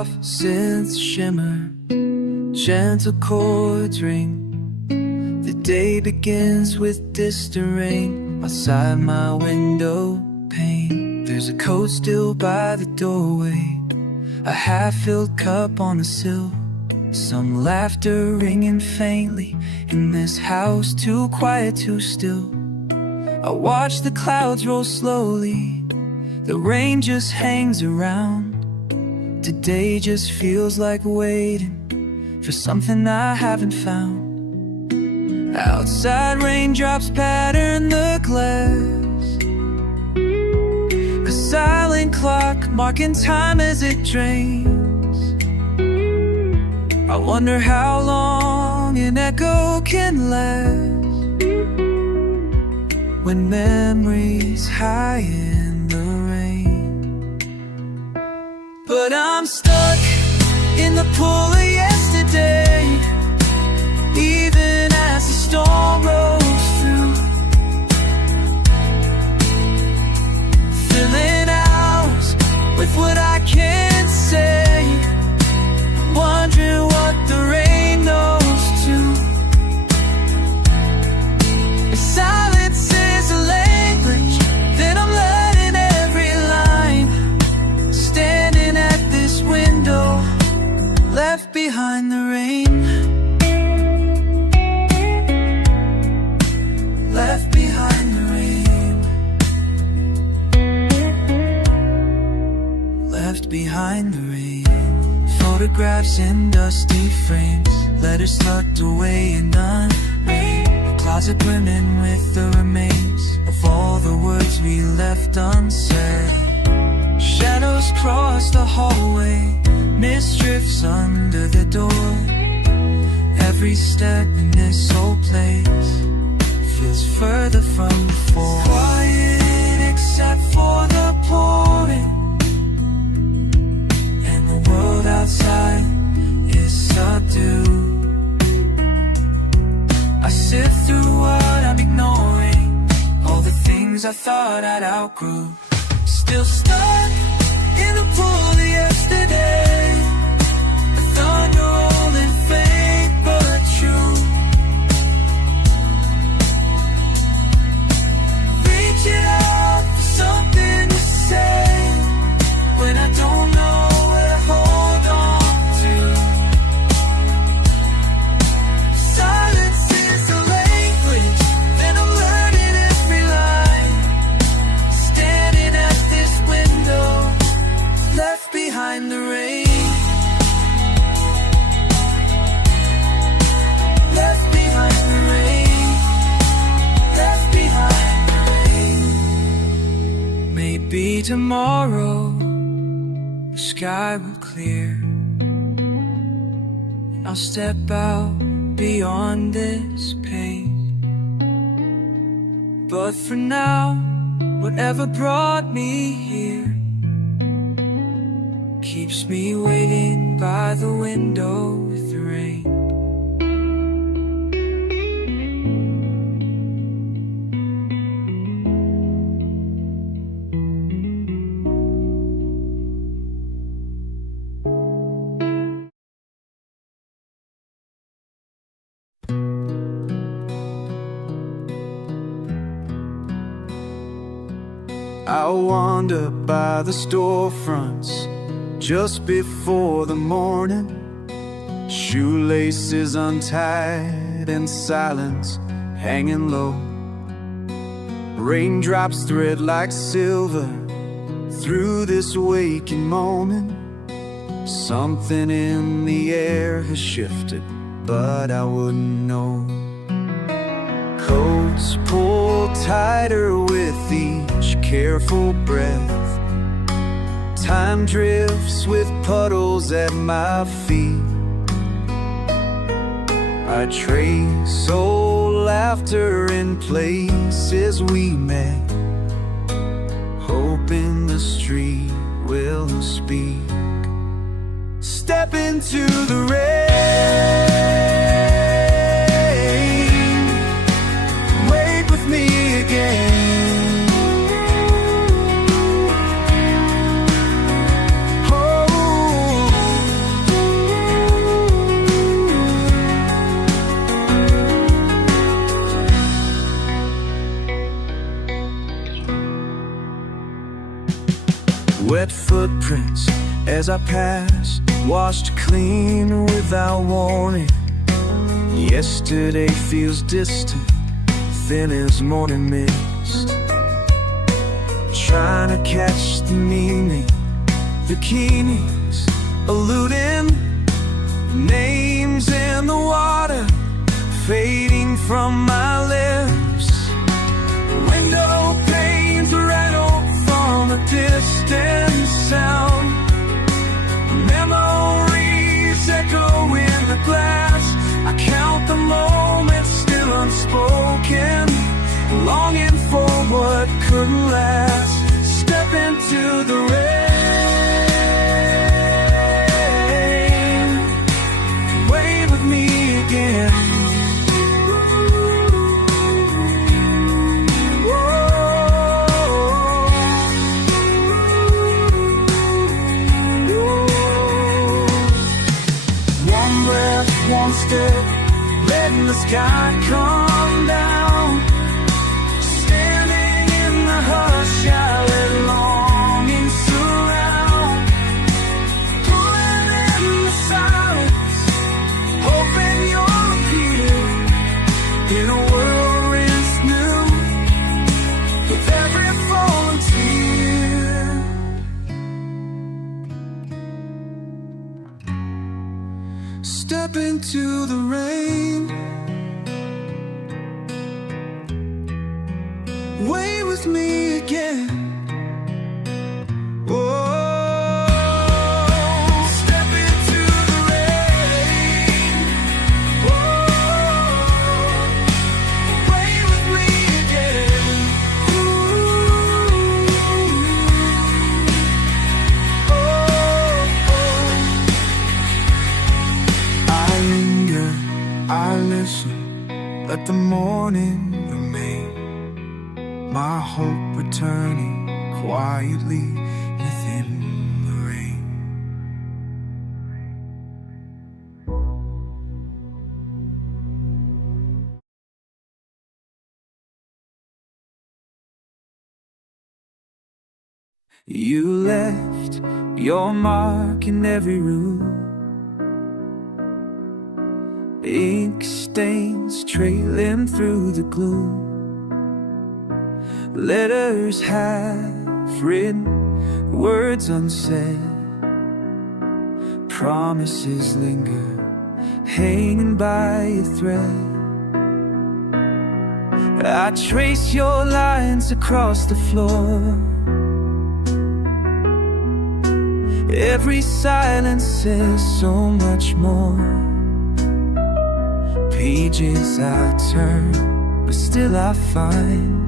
soft synth shimmer, gentle chords ring. The day begins with distant rain outside my window pane. There's a coat still by the doorway, a half-filled cup on the sill, some laughter ringing faintly in this house, too quiet, too still. I watch the clouds roll slowly, the rain just hangs around. Today just feels like waiting for something I haven't found. Outside raindrops pattern the glass, a silent clock marking time as it drains. I wonder how long an echo can last when memories high in the rain. But I'm stuck in the pool of yesterday, even as the storm rolls through, filling hours with what I can't say, wondering what the rain knows too. If silence is a language, then I'm learning every line, standing at this window, left behind the rain. Left behind the rain. Left behind the rain. Photographs in dusty frames, letters tucked away and unread, a closet brimming with the remains of all the words we left unsaid. Shadows cross the hallway, mist drifts under the door. Every step in this old place feels further from before. Quiet except for the pouring, and the world outside is subdued. I sift through what I'm ignoring, all the things I thought I'd outgrew. Still stuck in the pool of yesterday, a thunder rolling faint but true. Reaching out for something to say when I don't know where to hold on to. Silence is a language, then I'm learning every line, standing at this window, left behind the rain. Left behind the rain. Left behind the rain. Maybe tomorrow the sky will clear, and I'll step out beyond this pain. But for now, whatever brought me here keeps me waiting by the window with the rain. I wander by the storefronts just before the morning, shoelaces untied and silence hanging low. Raindrops thread like silver through this waking moment. Something in the air has shifted, but I wouldn't know. Coats pull tighter with each careful breath. Time drifts with puddles at my feet. I trace old laughter in places we met, hoping the street will speak. Step into the rain, wait with me again. Oh, footprints as I pass, washed clean without warning. Yesterday feels distant, thin as morning mist. Trying to catch the meaning, bikinis eluding, names in the water fading from my lips. Window panes rattle from a distant sound. Memories echo in the glass. I count the moments still unspoken, longing for what couldn't last. Step into the rain, wait with me again. One breath, one step, letting the sky come down. Standing in the hush, I let longing surround. Pulling in the silence, hoping you'll appear in a world rinsed new with every fallen tear. Step into the rain, wait with me again. Oh, step into the rain. Oh, wait with me again. Ooh. Oh. I linger, I listen, let the morning remain. My hope returning quietly within the rain. You left your mark in every room, ink stains trailing through the gloom. Letters half written, words unsaid, promises linger, hanging by a thread. I trace your lines across the floor. Every silence says so much more. Pages I turn, but still I find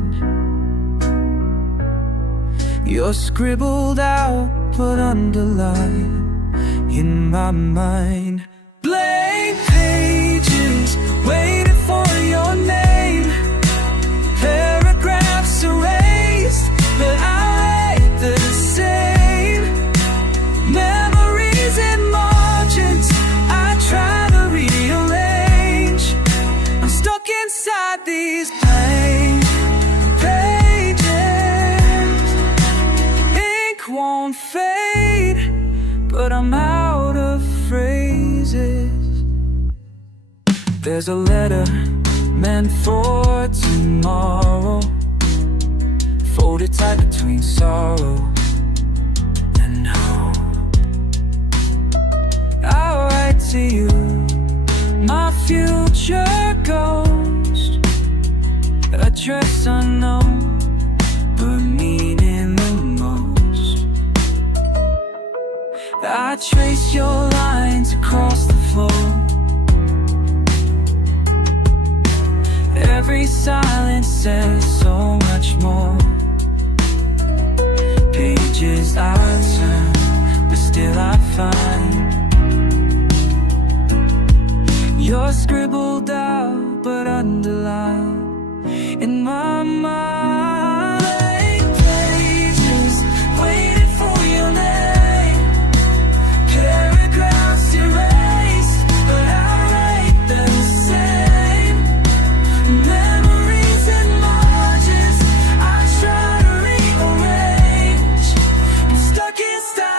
you're scribbled out but underlined in my mind. Blank pages waiting for your name, paragraphs erased, but I write the same. Memories in margins I try to rearrange. I'm stuck inside these blank pages. Ink won't fade, but I'm out of phrases. There's a letter meant for tomorrow, folded tight between sorrow and hope. I'll write to you, my future ghost, address unknown, but meaning the most. I trace your lines across the floor. Every silence says so much more. Pages I turn, but still I find you're scribbled out but underlined in my mind. Pages waiting for your name, paragraphs erased, but I write the same. Memories in margins I try to rearrange. I'm stuck inside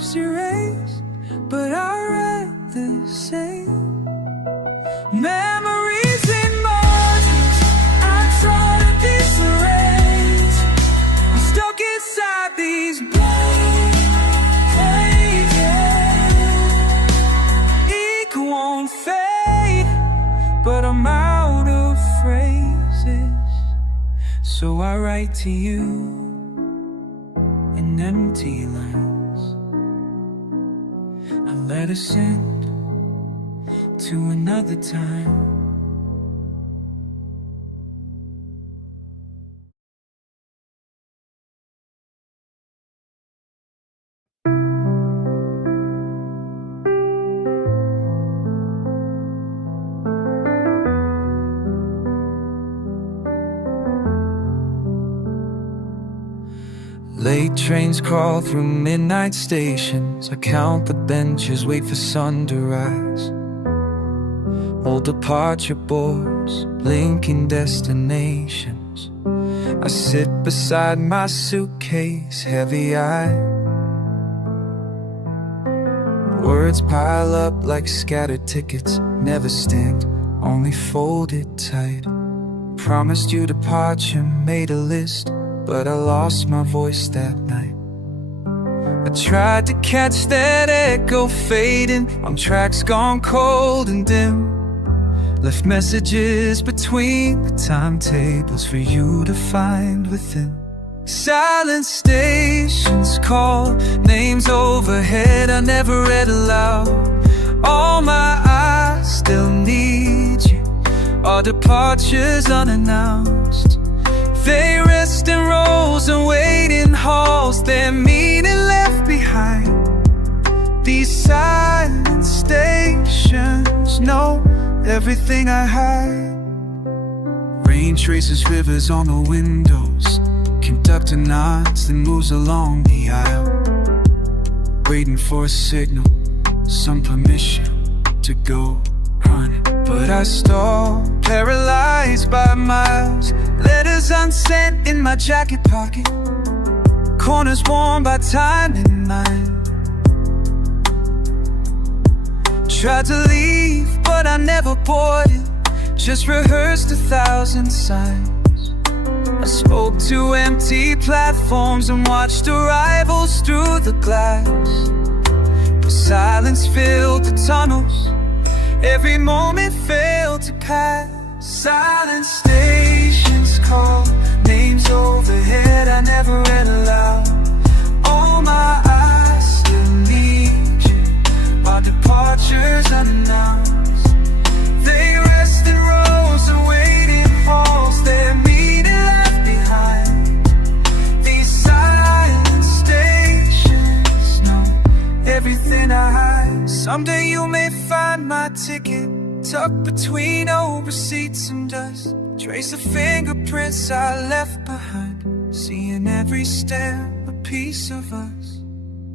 lives erased, but I'd rather say memories in margins. I'm trying to disarrange. I'm stuck inside these blank pages. Ego won't fade, but I'm out of phrases. So I write to you in empty lines. I let it send to another time. Late trains crawl through midnight stations. I count the benches, wait for sun to rise. Old departure boards, blinking destinations. I sit beside my suitcase, heavy-eyed. Words pile up like scattered tickets, never stamped, only folded tight. Promised you departure, made a list, but I lost my voice that night. I tried to catch that echo fading on tracks gone cold and dim. Left messages between the timetables for you to find within. Silent stations call, names overhead I never read aloud. All my eyes still need you, our departures unannounced. They rest in rows and wait in halls, their meaning left behind. These silent stations know everything I hide. Rain traces rivers on the windows, conductor nods, then moves along the aisle. Waiting for a signal, some permission to go running. But I stall, paralyzed by miles. Letters unsent in my jacket pocket, corners worn by time and mind. Tried to leave, but I never boarded, just rehearsed 1,000 signs. I spoke to empty platforms and watched arrivals through the glass. The silence filled the tunnels, every moment failed to pass. Silent stations call, names overhead I never read aloud. All my eyes still need you, our departures unannounced. They rest in rows and wait in halls, their meaning left behind. These silent stations know everything I hide. Someday you may find my ticket tucked between old receipts and dust. Trace the fingerprints I left behind, seeing every step a piece of us.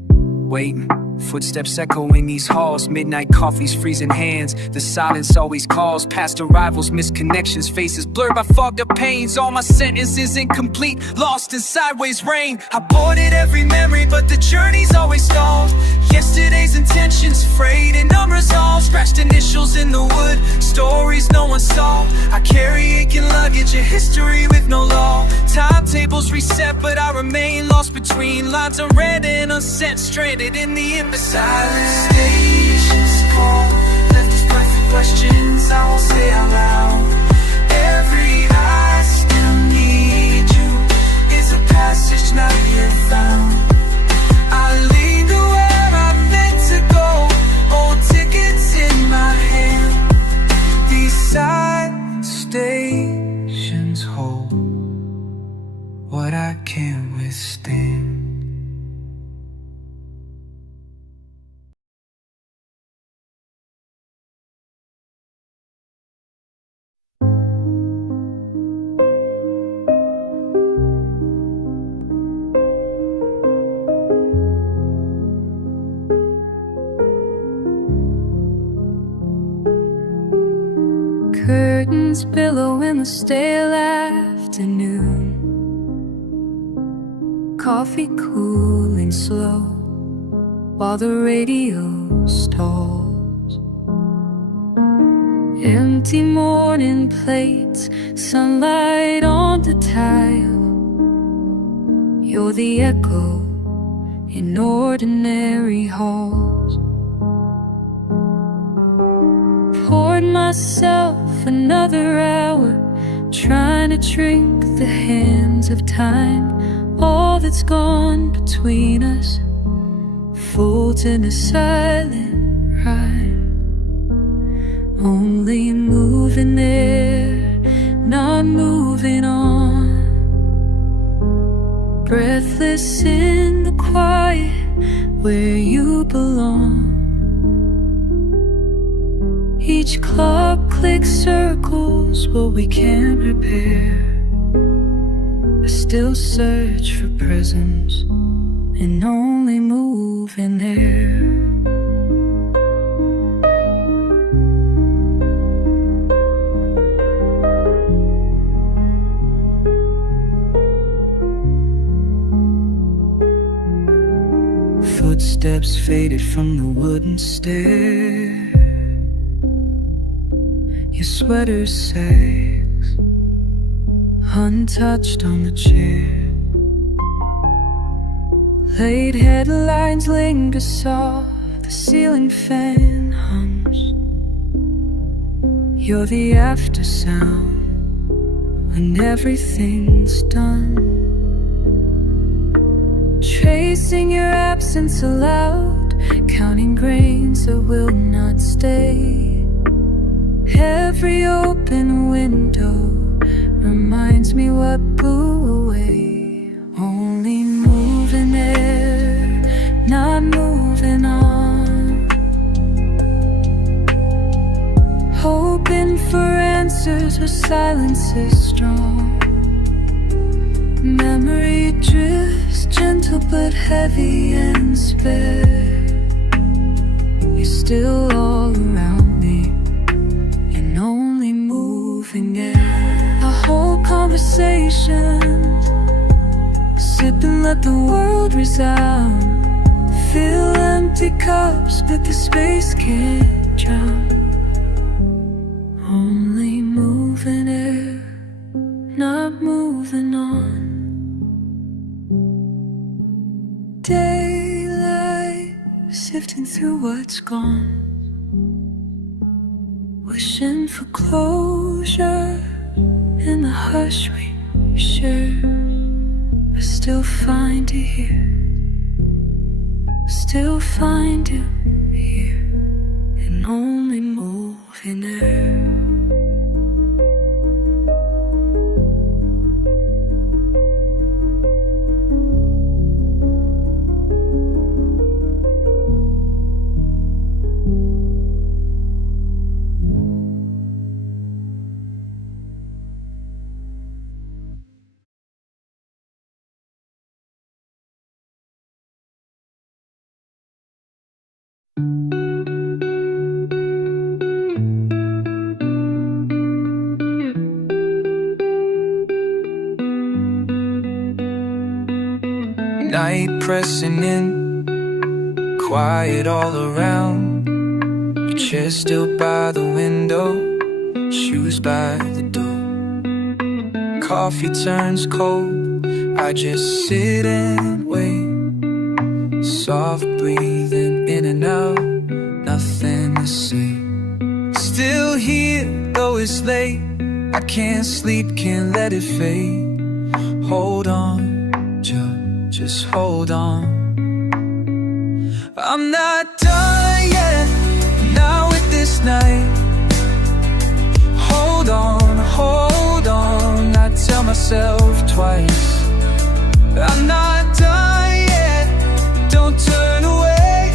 Waiting, footsteps echoing these halls. Midnight coffees, freezing hands. The silence always calls. Past arrivals, misconnections, faces blurred by fogged up pains. All my sentences incomplete, lost in sideways rain. I boarded every memory, but the journey's always stalled. Yesterday's intentions frayed and unresolved. Scratched initials in the wood, stories no one saw. I carry aching luggage, a history with no law. Timetables reset, but I remain lost between lines unread and unsent, stranded in the imbecile. Silent stations call, left us perfect questions I won't say out loud. Every eye still need you, is a passage not yet found. I linger where I'm meant to go, old tickets in my hand. These silent stations hold what I can't withstand. Curtains billow in the stale afternoon, coffee cooling slow. while the radio stalls. Empty morning plates, sunlight on the tile. You're the echo in ordinary halls. Poured myself another hour, trying to drink the hands of time. All that's gone between us folds in a silent rhyme. Only moving there, not moving on. Breathless in the quiet where you belong. Each clock clicks circles what we can't repair. I still search for presence and only move in there. Footsteps faded from the wooden stair. Your sweater sags untouched on the chair. Late headlines linger soft, the ceiling fan hums. You're the after sound when everything's done. Tracing your absence aloud, counting grains that will not stay. Every open window reminds me what blew away. Only moving there, not moving on. Hoping for answers where silence is strong. Memory drifts, gentle but heavy and spare. You're still all around me, and only moving air. I hold conversations, sip and let the world resound. Fill empty cups, but the space can't drown. Only moving air, not moving on. Daylight sifting through what's gone, wishing for closure in the hush we share. I still find you here, still find you here, and only moving there. Night pressing in, quiet all around. Your chair still by the window, shoes by the door. Coffee turns cold, I just sit and wait. Soft breathing in and out, nothing to say. Still here, though it's late. I can't sleep, can't let it fade. Hold on, just hold on. I'm not done yet, not with this night. Hold on, I tell myself twice. I'm not done yet, don't turn away.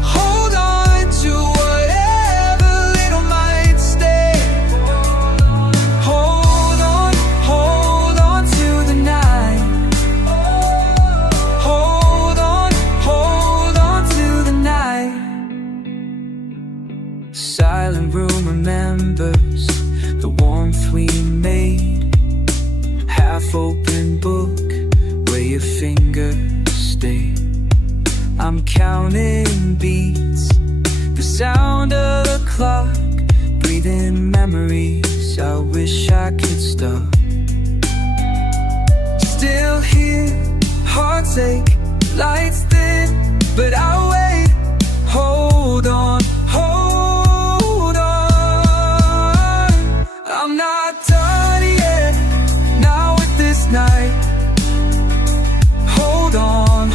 Hold on to whatever little might stay. Hold on to the night. Hold on to the night. Silent room remembers the warmth we made. Half-open book where your fingers stay. I'm counting beats, the sound of the clock, breathing memories I wish I could stop. Still here, hearts ache, lights dim, but I'll wait. Hold on, hold on. I'm not done yet, not with this night. Hold on,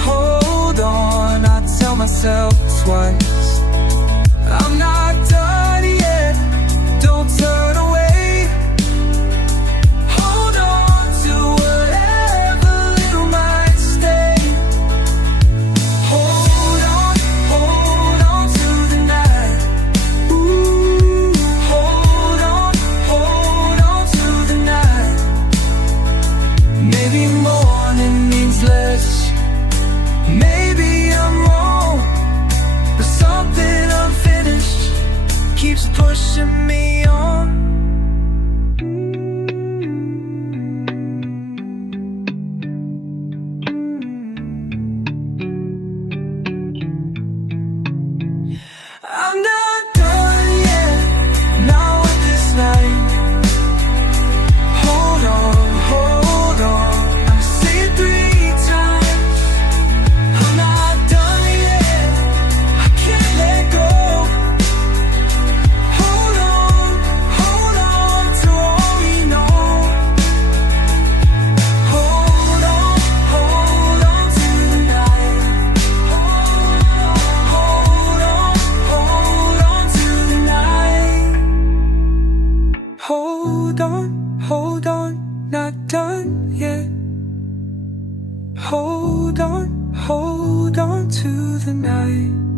I tell myself twice. I'm not done yet, don't turn away. Hold on to whatever little might stay. Hold on to the night. Ooh, hold on to the night. Maybe morning means less, maybe I'm wrong, but something unfinished keeps pushing me on. I'm not done yet, not with this night. Hold on, I say it 3 times. I'm not done yet, I can't let go. Hold on to all we know. Hold on to the night. Hold on to the night. Hold on, not done yet. Hold on to the night.